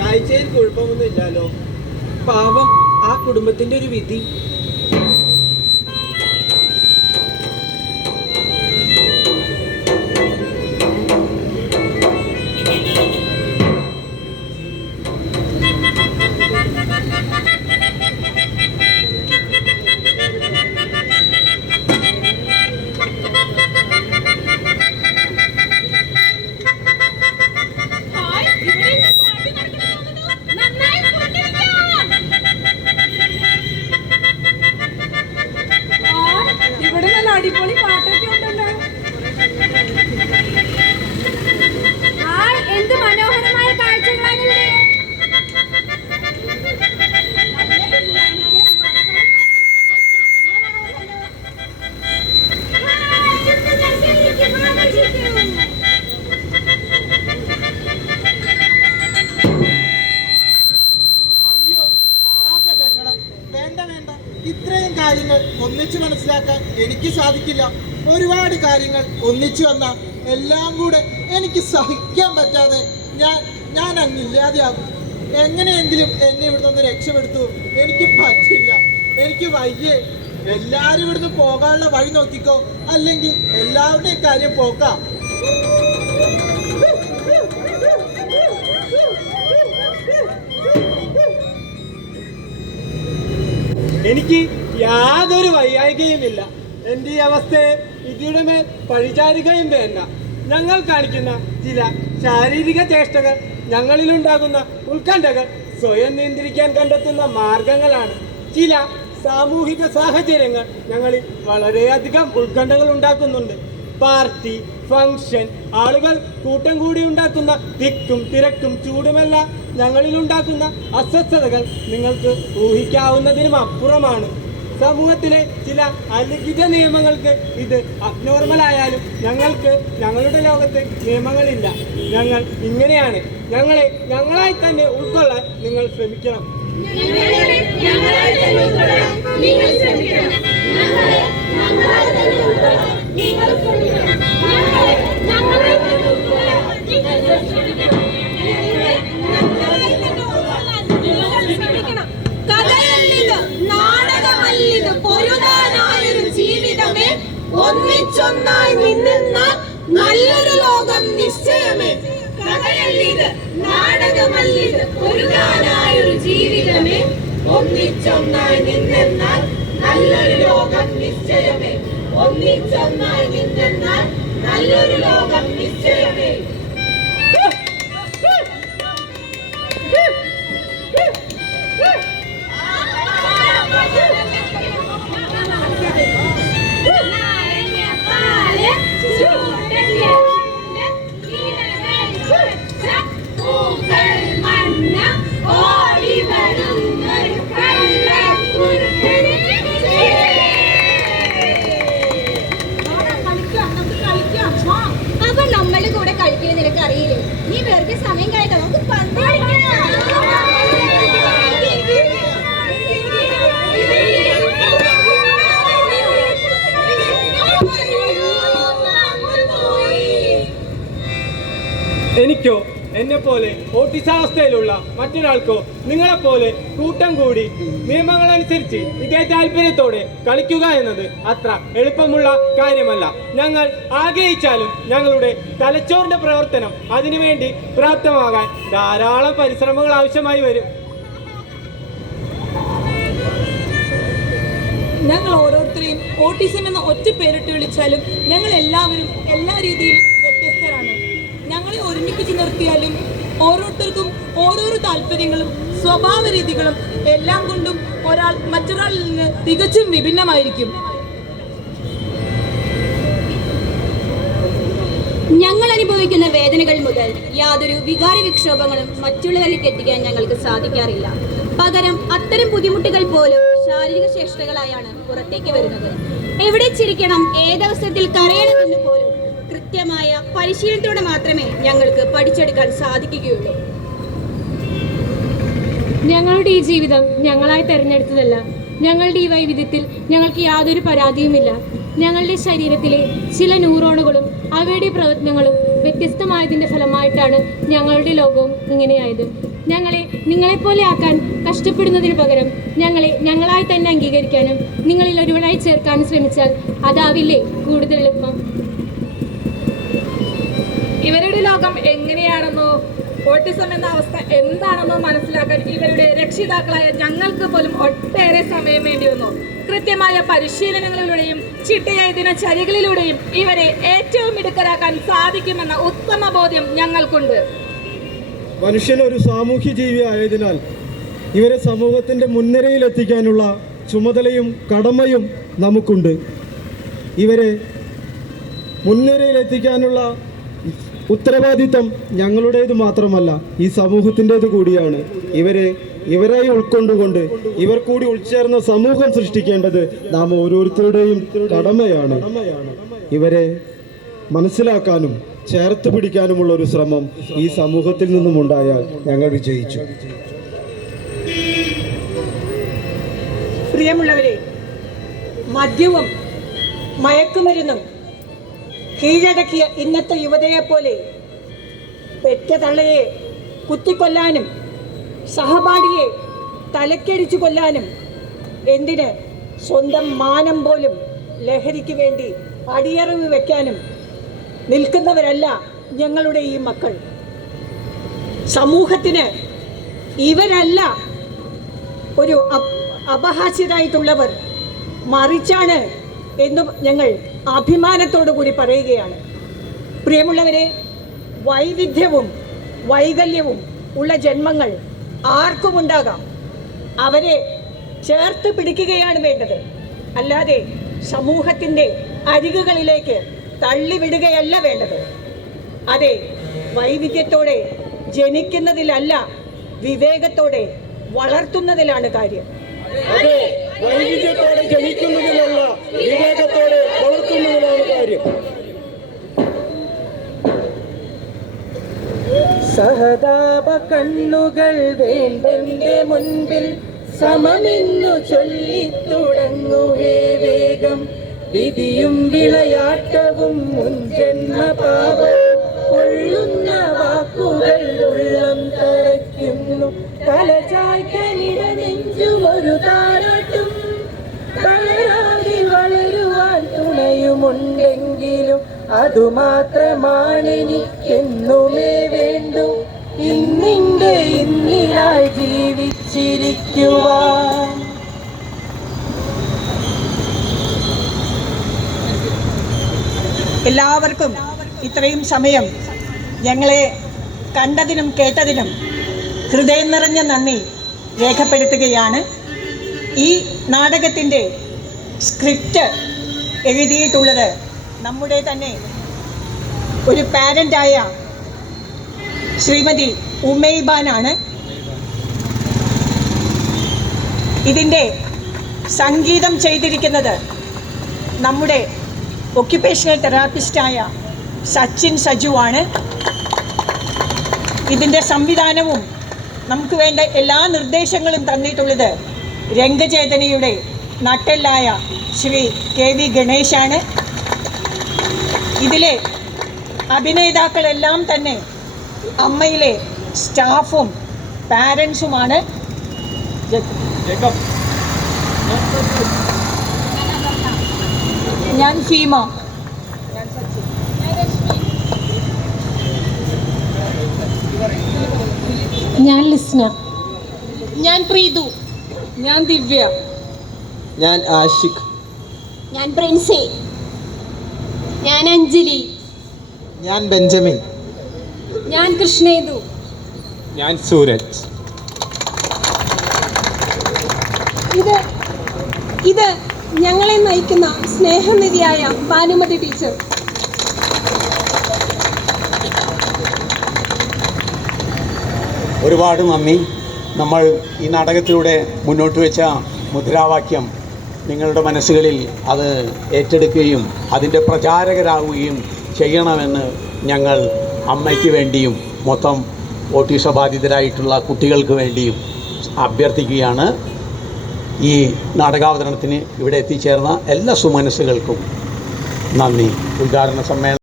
കാഴ്ചയിൽ കുഴപ്പമൊന്നും ഇല്ലല്ലോ. പാവം ആ കുടുംബത്തിന്റെ ഒരു വിധി. അടിപൊളി പാട്ടൊക്കെ ഉണ്ടല്ലോ. എന്ത് മനോഹരമായ കാഴ്ചകളാണ്. വേണ്ട വേണ്ട, ഇത്രയും കാര്യങ്ങൾ ഒന്നിച്ചു മനസ്സിലാക്കാൻ എനിക്ക് സാധിക്കില്ല. ഒരുപാട് കാര്യങ്ങൾ ഒന്നിച്ചു വന്ന എല്ലാം കൂടെ എനിക്ക് സഹിക്കാൻ പറ്റാതെ ഞാൻ അങ്ങില്ലാതെയാകും. എങ്ങനെയെങ്കിലും എന്നെ ഇവിടുന്ന് ഒന്ന് രക്ഷപ്പെടുത്തു. എനിക്ക് പറ്റില്ല, എനിക്ക് വയ്യേ. എല്ലാരും ഇവിടുന്ന് പോകാനുള്ള വഴി നോക്കിക്കോ, അല്ലെങ്കിൽ എല്ലാവരുടെയും കാര്യം പോക്കാം. എനിക്ക് യാതൊരു വൈകാരികയുമില്ല. എൻ്റെ ഈ അവസ്ഥയെ ഇതിയുടെ മേൽ പഴിചാരുകയും വേണ്ട. ഞങ്ങൾ കാണിക്കുന്ന ചില ശാരീരിക ചേഷ്ടകൾ, ഞങ്ങളിലുണ്ടാകുന്ന ഉത്കണ്ഠകൾ സ്വയം നിയന്ത്രിക്കാൻ കണ്ടെത്തുന്ന മാർഗങ്ങളാണ്. ചില സാമൂഹിക സാഹചര്യങ്ങൾ ഞങ്ങളിൽ വളരെയധികം ഉത്കണ്ഠകൾ ഉണ്ടാക്കുന്നുണ്ട്. പാർട്ടി, ഫംഗ്ഷൻ, ആളുകൾ കൂട്ടം കൂടി ഉണ്ടാക്കുന്ന തിക്കും തിരക്കും ചൂടുമെല്ലാം ഞങ്ങളിലുണ്ടാക്കുന്ന അസ്വസ്ഥതകൾ നിങ്ങൾക്ക് ഊഹിക്കാവുന്നതിനും അപ്പുറമാണ്. സമൂഹത്തിലെ ചില അലിഖിത നിയമങ്ങൾക്ക് ഇത് അബ്നോർമലായാലും ഞങ്ങൾക്ക് ഞങ്ങളുടെ ലോകത്ത് നിയമങ്ങളില്ല. ഞങ്ങൾ ഇങ്ങനെയാണ്. ഞങ്ങളായി തന്നെ ഉൾക്കൊള്ളാൻ നിങ്ങൾ ശ്രമിക്കണം. നാടകമല്ലിത് പൊരുതാനായൊരു ജീവിതമേ, ഒന്നിച്ചൊന്നായി നിന്നാൽ നല്ലൊരു ലോകം നിശ്ചയമേ. കഥയല്ലിത്, നാടകമല്ലിത്, പൊരുതാനായൊരു ജീവിതമേ, ഒന്നിച്ചൊന്നായി നിന്നാൽ നല്ലൊരു ലോകം നിശ്ചയമേ. ഒന്നിച്ചൊന്നായി നിന്നാൽ നല്ലൊരു ലോകം നിശ്ചയമേ. അവൻ നമ്മളുടെ കൂടെ കളിക്കുന്നത് നിനക്ക് അറിയില്ലേ? നീ വെറുതെ സമയം കഴിക്കാം, നമുക്ക് പന്ത് കളിക്കാം. എനിക്കോ എന്നെ പോലെ ഓട്ടിസാവസ്ഥയിലുള്ള മറ്റൊരാൾക്കോ നിങ്ങളെപ്പോലെ കൂട്ടം കൂടി നിയമങ്ങളനുസരിച്ച് ഇതേ താല്പര്യത്തോടെ കളിക്കുക എന്നത് അത്ര എളുപ്പമുള്ള കാര്യമല്ല. ഞങ്ങൾ ആഗ്രഹിച്ചാലും ഞങ്ങളുടെ തലച്ചോറിന്റെ പ്രവർത്തനം അതിനുവേണ്ടി പ്രാപ്തമാകാൻ ധാരാളം പരിശ്രമങ്ങൾ ആവശ്യമായി വരും. ഞങ്ങൾ ഓരോരുത്തരെയും ഓട്ടിസം എന്ന ഒറ്റ പേരിട്ട് വിളിച്ചാലും ഞങ്ങൾ എല്ലാവരും എല്ലാ രീതിയിലും വ്യത്യസ്തരാണ്. ഞങ്ങളെ ഒരുമിപ്പിച്ച് നിർത്തിയാലും ഓരോരുത്തർക്കും ഓരോരോ താല്പര്യങ്ങളും സ്വഭാവ രീതികളും എല്ലാം കൊണ്ടും ഒരാൾ മറ്റൊരാളിൽ നിന്ന് തികച്ചും വിഭിന്നമായിരിക്കും. ഞങ്ങൾ അനുഭവിക്കുന്ന വേദനകൾ മുതൽ യാതൊരു വികാര വിക്ഷോഭങ്ങളും മറ്റുള്ളവരിലേക്ക് എത്തിക്കാൻ ഞങ്ങൾക്ക് സാധിക്കാറില്ല. പകരം അത്തരം ബുദ്ധിമുട്ടുകൾ പോലും ശാരീരിക ചേഷ്ടകളായാണ് പുറത്തേക്ക് വരുന്നത്. എവിടെ ചിരിക്കണം, ഏതവസരത്തിൽ കരയണമെന്ന് പോലും കൃത്യമായ പരിശീലനത്തോടെ മാത്രമേ ഞങ്ങൾക്ക് പഠിച്ചെടുക്കാൻ സാധിക്കുകയുള്ളൂ. ഞങ്ങളുടെ ഈ ജീവിതം ഞങ്ങളായി തെരഞ്ഞെടുത്തതല്ല. ഞങ്ങളുടെ ഈ വൈവിധ്യത്തിൽ ഞങ്ങൾക്ക് യാതൊരു പരാതിയുമില്ല. ഞങ്ങളുടെ ശരീരത്തിലെ ചില ന്യൂറോണുകളും അവയുടെ പ്രവർത്തനങ്ങളും വ്യത്യസ്തമായതിൻ്റെ ഫലമായിട്ടാണ് ഞങ്ങളുടെ ലോകവും ഇങ്ങനെയായത്. ഞങ്ങളെ നിങ്ങളെപ്പോലെ ആക്കാൻ കഷ്ടപ്പെടുന്നതിന് പകരം ഞങ്ങളെ ഞങ്ങളായി തന്നെ അംഗീകരിക്കാനും നിങ്ങളിൽ ഒരുവനായി ചേർക്കാനും ശ്രമിച്ചാൽ അതാവില്ലേ കൂടുതൽ എളുപ്പം. ഇവരുടെ ലോകം എങ്ങനെയാണെന്നോ ഓട്ടിസം എന്ന അവസ്ഥ എന്താണെന്നോ മനസ്സിലാക്കാൻ ഇവരുടെ രക്ഷിതാക്കളായ ഞങ്ങൾക്ക് പോലും ഒട്ടേറെ സമയം വേണ്ടി വന്നു. കൃത്യമായ പരിശീലനങ്ങളിലൂടെയും ചിട്ടയായ ദിനചര്യകളിലൂടെയും ഇവരെ ഏറ്റവും മിടുക്കരാക്കാൻ സാധിക്കുമെന്ന ഉത്തമ ബോധ്യം ഞങ്ങൾക്കുണ്ട്. മനുഷ്യൻ ഒരു സാമൂഹ്യ ജീവി ആയതിനാൽ ഇവരെ സമൂഹത്തിൻ്റെ മുൻനിരയിലെത്തിക്കാനുള്ള ചുമതലയും കടമയും നമുക്കുണ്ട്. ഇവരെ മുൻനിരയിലെത്തിക്കാനുള്ള ഉത്തരവാദിത്തം ഞങ്ങളുടേത് മാത്രമല്ല, ഈ സമൂഹത്തിൻ്റേത് കൂടിയാണ്. ഇവരായി ഉൾക്കൊണ്ടുകൊണ്ട് ഇവർ കൂടി ഉൾച്ചേർന്ന സമൂഹം സൃഷ്ടിക്കേണ്ടത് നാം ഓരോരുത്തരുടെയും കടമയാണ്. ഇവരെ മനസ്സിലാക്കാനും ചേർത്ത് പിടിക്കാനുമുള്ള ഒരു ശ്രമം ഈ സമൂഹത്തിൽ നിന്നും ഉണ്ടായാൽ ഞങ്ങൾ വിജയിച്ചു. പ്രിയമുള്ളവരെ, മദ്യവും മയക്കുമരുന്നും കീഴടക്കിയ ഇന്നത്തെ യുവതയെപ്പോലെ പെറ്റ തള്ളയെ കുത്തിക്കൊല്ലാനും സഹപാഠിയെ തലക്കടിച്ചു കൊല്ലാനും എന്തിന് സ്വന്തം മാനം പോലും ലഹരിക്ക് വേണ്ടി അടിയറവ് വയ്ക്കാനും നിൽക്കുന്നവരല്ല ഞങ്ങളുടെ ഈ മക്കൾ. സമൂഹത്തിന് ഇവരല്ല ഒരു അപഹാസ്യരായിട്ടുള്ളവർ, മറിച്ചാണ് എന്ന് ഞങ്ങൾ അഭിമാനത്തോടു കൂടി പറയുകയാണ്. പ്രിയമുള്ളവരെ, വൈവിധ്യവും വൈകല്യവും ഉള്ള ജന്മങ്ങൾ ആർക്കുമുണ്ടാകാം. അവരെ ചേർത്ത് പിടിക്കുകയാണ് വേണ്ടത്, അല്ലാതെ സമൂഹത്തിൻ്റെ അരികുകളിലേക്ക് തള്ളിവിടുകയല്ല വേണ്ടത്. അതെ, വൈവിധ്യത്തോടെ ജനിക്കുന്നതിലല്ല, വിവേകത്തോടെ വളർത്തുന്നതിലാണ് കാര്യം. അതെ, വൈവിധ്യത്തോടെ ജനിക്കുന്നതിലല്ല, വിവേകത്തോടെ വളർത്തുന്നതിലാണ് കാര്യം. സഹതാപ കണ്ണുകൾ വേണ്ടെന്റെ മുൻപിൽ സമമെന്നു ചൊല്ലിത്തുടങ്ങുകേ വേഗം. വിധിയും വിളയാട്ടവും മുൻജന്മ പാപം കൊള്ളുന്ന വാക്കുകൾ ഉള്ളം തറയ്ക്കുന്നു. തലചായ്ക്കനിട നെഞ്ചും ഒരു താരാട്ടും തളരാതെ വളരുവാൻ തുണയുമുണ്ടെങ്കിലും അതുമാത്രമാണെനിക്കെന്നുമേ വേണ്ടു. ഇന്നിൻ്റെ ഇന്നിനായി ജീവിച്ചിരിക്കുവാൻ. എല്ലാവർക്കും ഇത്രയും സമയം ഞങ്ങളെ കണ്ടതിനും കേട്ടതിനും ഹൃദയം നിറഞ്ഞ നന്ദി രേഖപ്പെടുത്തുകയാണ്. ഈ നാടകത്തിൻ്റെ സ്ക്രിപ്റ്റ് എഴുതിയിട്ടുള്ളത് നമ്മുടെ തന്നെ ഒരു പാരൻ്റായ ശ്രീമതി ഉമൈബാനാണ്. ഇതിൻ്റെ സംഗീതം ചെയ്തിരിക്കുന്നത് നമ്മുടെ ഒക്യുപേഷണൽ തെറാപ്പിസ്റ്റായ സച്ചിൻ സജുവാണ്. ഇതിൻ്റെ സംവിധാനവും നമുക്ക് വേണ്ട എല്ലാ നിർദ്ദേശങ്ങളും തന്നിട്ടുള്ളത് രംഗചേതനയുടെ നട്ടെല്ലായ ശ്രീ KV ഗണേശാണ്. ഇതിലെ അഭിനേതാക്കളെല്ലാം തന്നെ അമ്മയിലെ സ്റ്റാഫും പാരൻസുമാണ്. ഞാൻ ഫീമ. ഞാൻ ലിസ്ന. ഞാൻ പ്രീതു. ഞാൻ ദിവ്യ. ഞാൻ ആഷിഖ്. ഞാൻ പ്രിൻസി. ഞാൻ അഞ്ജലി. ഞാൻ ബെഞ്ചമിൻ. ഞാൻ കൃഷ്ണേന്ദു. ഞാൻ സൂരജ്. ഇത് ഞങ്ങളെ നയിക്കുന്ന സ്നേഹനിധിയായ ഭാനുമതി ടീച്ചർ. ഒരുപാട് നന്ദി. നമ്മൾ ഈ നാടകത്തിലൂടെ മുന്നോട്ട് വെച്ച മുദ്രാവാക്യം നിങ്ങളുടെ മനസ്സുകളിൽ അത് ഏറ്റെടുക്കുകയും അതിൻ്റെ പ്രചാരകരാകുകയും ചെയ്യണമെന്ന് ഞങ്ങൾ അമ്മയ്ക്ക് വേണ്ടിയും മൊത്തം ഓട്ടിസ ബാധിതരായിട്ടുള്ള കുട്ടികൾക്ക് വേണ്ടിയും അഭ്യർത്ഥിക്കുകയാണ്. ഈ നാടകാവതരണത്തിന് ഇവിടെ എത്തിച്ചേർന്ന എല്ലാ സുമനസ്സുകൾക്കും നന്ദി. ഉദ്ഘാടന സമ്മേളനം